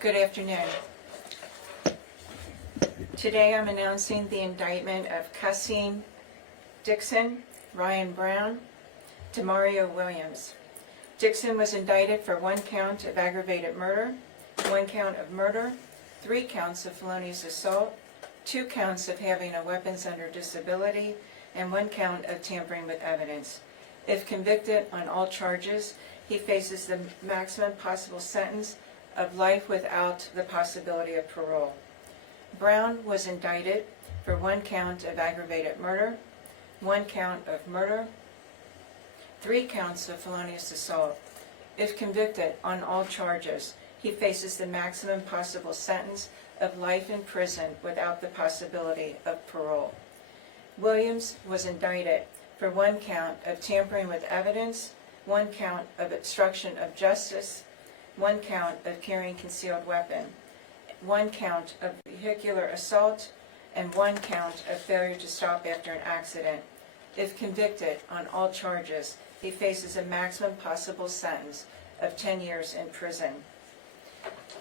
Good afternoon. Today I'm announcing the indictment of Cassim Dixon, Ryan Brown, Demario Williams. Dixon was indicted for 1 count of aggravated murder, 1 count of murder, 3 counts of felonious assault, 2 counts of having a weapons under disability, and 1 count of tampering with evidence. If convicted on all charges, he faces the maximum possible sentence of life without the possibility of parole. Brown was indicted for 1 count of aggravated murder, 1 count of murder, 3 counts of felonious assault. If convicted on all charges, he faces the maximum possible sentence of life in prison without the possibility of parole. Williams was indicted for 1 count of tampering with evidence, 1 count of obstruction of justice, 1 count of carrying concealed weapon, 1 count of vehicular assault, and 1 count of failure to stop after an accident. If convicted on all charges, he faces a maximum possible sentence of 10 years in prison.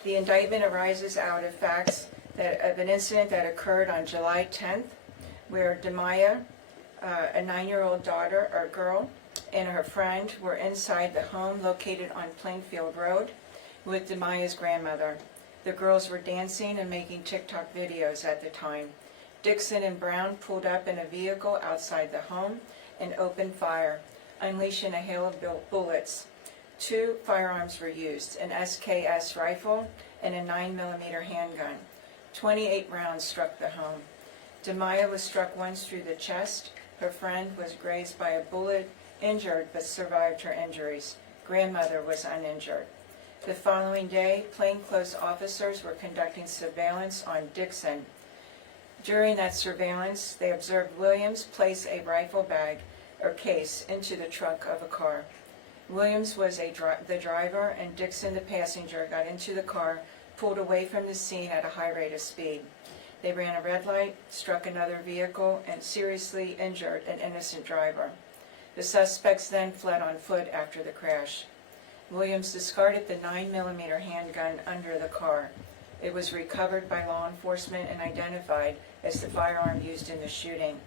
The indictment arises out of facts of an incident that occurred on July 10th, where Demaya, a 9-year-old daughter or girl, and her friend were inside the home located on Plainfield Road with Demaya's grandmother. The girls were dancing and making TikTok videos at the time. Dixon and Brown pulled up in a vehicle outside the home and opened fire, unleashing a hail of bullets. 2 firearms were used, an SKS rifle and a 9mm handgun. 28 rounds struck the home. Demaya was struck once through the chest. Her friend was grazed by a bullet, injured but survived her injuries. Grandmother was uninjured. The following day, plainclothes officers were conducting surveillance on Dixon. During that surveillance, they observed Williams place a rifle bag or case into the trunk of a car. Williams was the driver, and Dixon, the passenger, got into the car, pulled away from the scene at a high rate of speed. They ran a red light, struck another vehicle, and seriously injured an innocent driver. The suspects then fled on foot after the crash. Williams discarded the 9mm handgun under the car. It was recovered by law enforcement and identified as the firearm used in the shooting.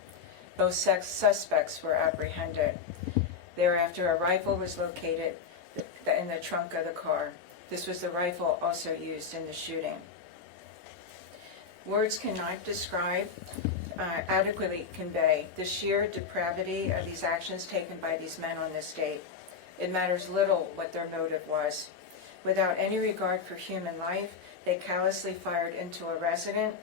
Both suspects were apprehended. Thereafter, a rifle was located in the trunk of the car. This was the rifle also used in the shooting. Words cannot describe, adequately convey the sheer depravity of these actions taken by these men on this date. It matters little what their motive was. Without any regard for human life, they callously fired into a resident,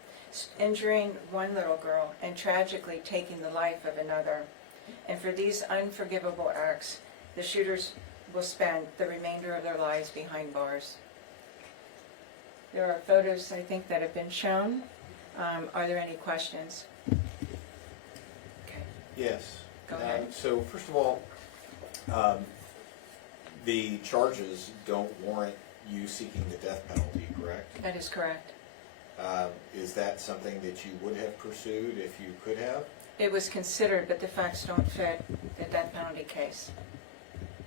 injuring 1 little girl and tragically taking the life of another. And for these unforgivable acts, the shooters will spend the remainder of their lives behind bars. There are photos, I think, that have been shown. Are there any questions? Okay. Yes. Go ahead. So first of all, the charges don't warrant you seeking the death penalty, correct? That is correct. Is that something that you would have pursued if you could have? It was considered, but the facts don't fit the death penalty case.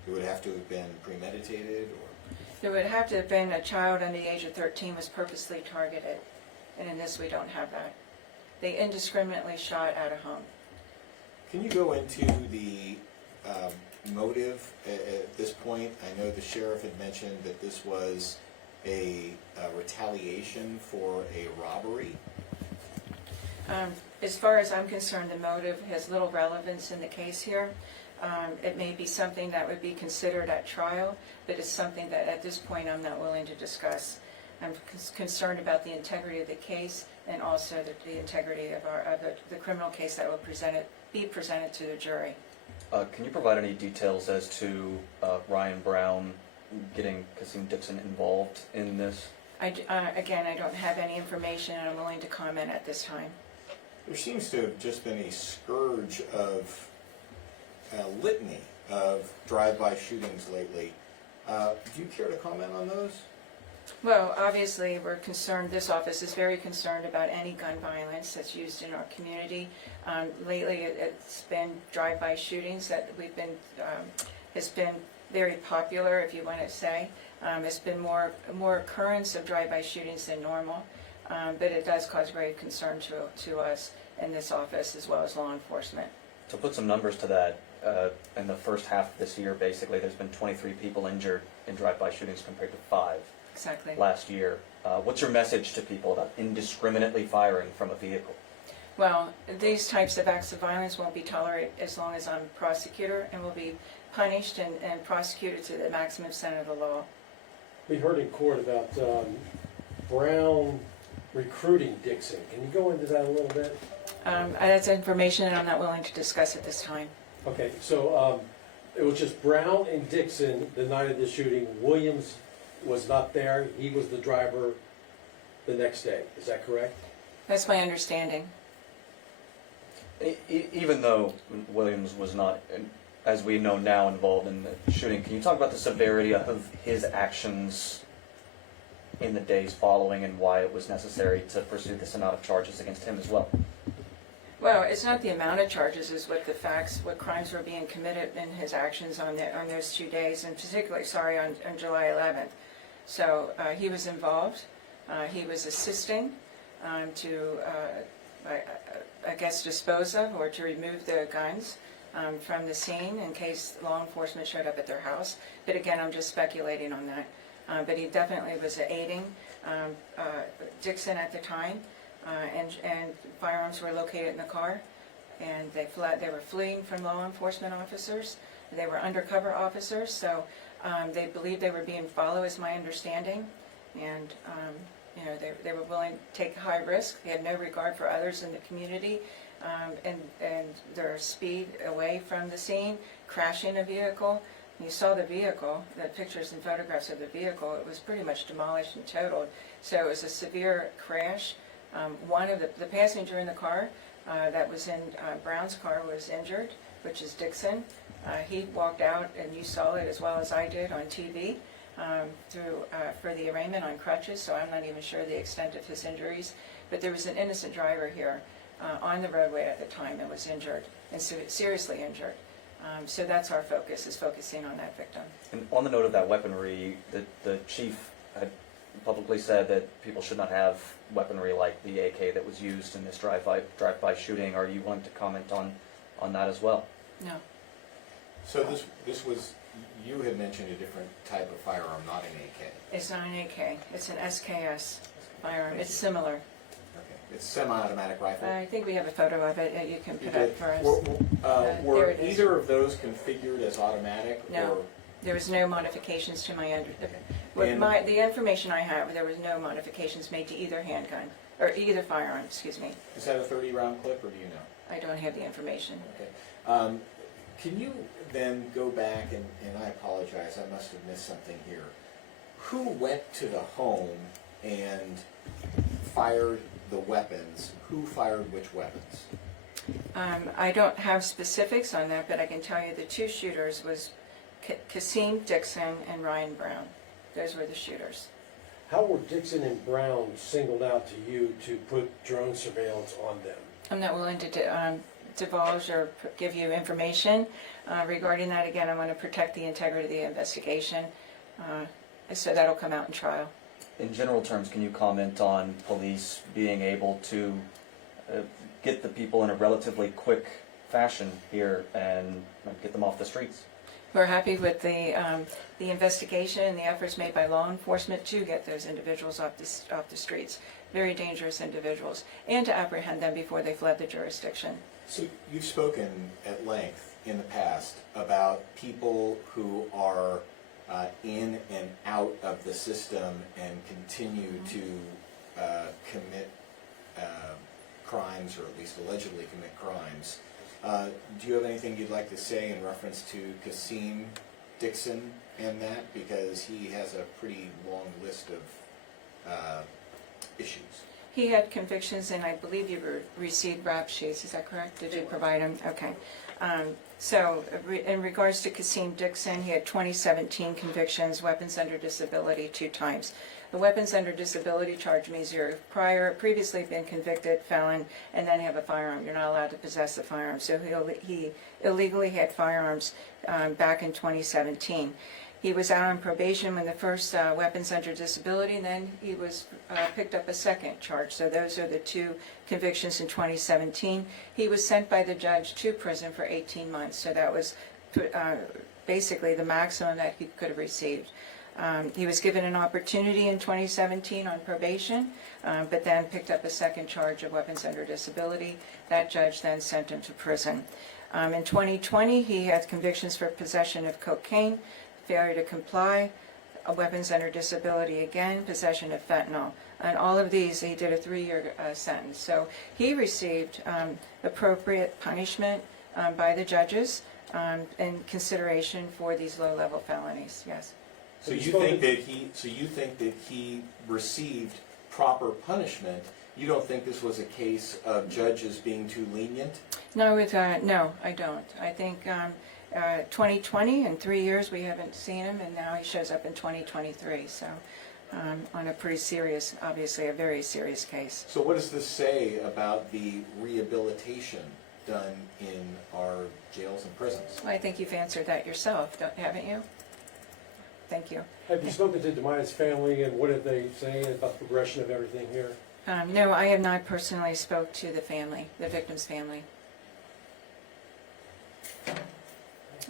It would have to have been premeditated, or? There would have to have been a child under the age of 13 was purposely targeted, and in this we don't have that. They indiscriminately shot at a home. Can you go into the motive at this point? I know the sheriff had mentioned that this was a retaliation for a robbery. As far as I'm concerned, the motive has little relevance in the case here. It may be something that would be considered at trial, but it's something that at this point I'm not willing to discuss. I'm concerned about the integrity of the case and also the integrity of the criminal case that will be presented to the jury. Can you provide any details as to Ryan Brown getting Cassim Dixon involved in this? Again, I don't have any information and I'm willing to comment at this time. There seems to have just been a scourge of a litany of drive-by shootings lately. Do you care to comment on those? Well, obviously, we're concerned, this office is very concerned about any gun violence that's used in our community. Lately, it's been drive-by shootings that has been very popular, if you want to say. It's been more occurrence of drive-by shootings than normal, but it does cause great concern to us in this office as well as law enforcement. To put some numbers to that, in the first half of this year, basically, there's been 23 people injured in drive-by shootings compared to 5 Exactly. last year. What's your message to people about indiscriminately firing from a vehicle? Well, these types of acts of violence won't be tolerated as long as I'm prosecutor, and will be punished and prosecuted to the maximum extent of the law. We heard in court about Brown recruiting Dixon. Can you go into that a little bit? That's information that I'm not willing to discuss at this time. Okay, so it was just Brown and Dixon the night of the shooting. Williams was not there. He was the driver the next day. Is that correct? That's my understanding. Even though Williams was not, as we know now, involved in the shooting, can you talk about the severity of his actions in the days following and why it was necessary to pursue this amount of charges against him as well? Well, it's not the amount of charges, it's what the facts, what crimes were being committed in his actions on those 2 days, and particularly, on July 11th. So he was involved. He was assisting to, I guess, dispose of or to remove the guns from the scene in case law enforcement showed up at their house. But again, I'm just speculating on that. But he definitely was aiding Dixon at the time, and firearms were located in the car, and they were fleeing from law enforcement officers. They were undercover officers, so they believed they were being followed, is my understanding, and they were willing to take high risk. They had no regard for others in the community, and their speed away from the scene, crashing a vehicle. You saw the vehicle, the pictures and photographs of the vehicle. It was pretty much demolished and totaled. So it was a severe crash. One of the passenger in the car that was in Brown's car was injured, which is Dixon. He walked out, and you saw it as well as I did on TV for the arraignment on crutches, so I'm not even sure the extent of his injuries. But there was an innocent driver here on the roadway at the time that was injured, and seriously injured. So that's our focus, is focusing on that victim. And on the note of that weaponry, the chief had publicly said that people should not have weaponry like the AK that was used in this drive-by shooting. Are you willing to comment on that as well? No. So this was, you had mentioned a different type of firearm, not an AK. It's not an AK. It's an SKS firearm. It's similar. Okay, it's semi-automatic rifle. I think we have a photo of it you can You put up did. for us. Were there it is. either of those configured as automatic? No. Or? There was no modifications to my And- the information I have, there was no modifications made to either handgun, or either firearm, excuse me. Is that a 30-round clip, or do you know? I don't have the information. Okay. Can you then go back, and I apologize, I must have missed something here. Who went to the home and fired the weapons? Who fired which weapons? I don't have specifics on that, but I can tell you the two shooters was Kasim Dixon and Ryan Brown. Those were the shooters. How were Dixon and Brown singled out to you to put drone surveillance on them? I'm not willing to divulge or give you information regarding that. Again, I want to protect the integrity of the investigation, so that'll come out in trial. In general terms, can you comment on police being able to get the people in a relatively quick fashion here and get them off the streets? We're happy with the investigation and the efforts made by law enforcement to get those individuals off the streets, very dangerous individuals, and to apprehend them before they fled the jurisdiction. So you've spoken at length in the past about people who are in and out of the system and continue to commit crimes, or at least allegedly commit crimes. Do you have anything you'd like to say in reference to Kasim Dixon and that? Because he has a pretty long list of issues. He had convictions, and I believe you received rap sheets. Is that correct? Did you provide them? Okay. So in regards to Kasim Dixon, he had 2017 convictions, weapons under disability 2 times. The weapons under disability charge means you're previously been convicted felon and then have a firearm. You're not allowed to possess a firearm. So he illegally had firearms back in 2017. He was out on probation when the first weapons under disability, and then he was picked up a second charge. So those are the two convictions in 2017. He was sent by the judge to prison for 18 months. So that was basically the maximum that he could have received. He was given an opportunity in 2017 on probation, but then picked up a second charge of weapons under disability. That judge then sent him to prison. In 2020, he had convictions for possession of cocaine, failure to comply, weapons under disability again, possession of fentanyl. And all of these, he did a 3-year sentence. So he received appropriate punishment by the judges in consideration for these low-level felonies, yes. So you think that he received proper punishment? You don't think this was a case of judges being too lenient? No, no, I don't. I think 2020, in 3 years, we haven't seen him, and now he shows up in 2023. So on a pretty serious, obviously a very serious case. So what does this say about the rehabilitation done in our jails and prisons? Well, I think you've answered that yourself, haven't you? Thank you. Have you spoken to Demaya's family, and what did they say about the progression of everything here? No, I have not personally spoke to the family, the victim's family.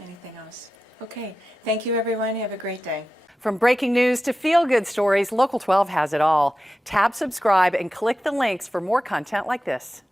Anything else? Okay. Thank you, everyone. Have a great day. From breaking news to feel-good stories, Local 12 has it all. Tab subscribe and click the links for more content like this.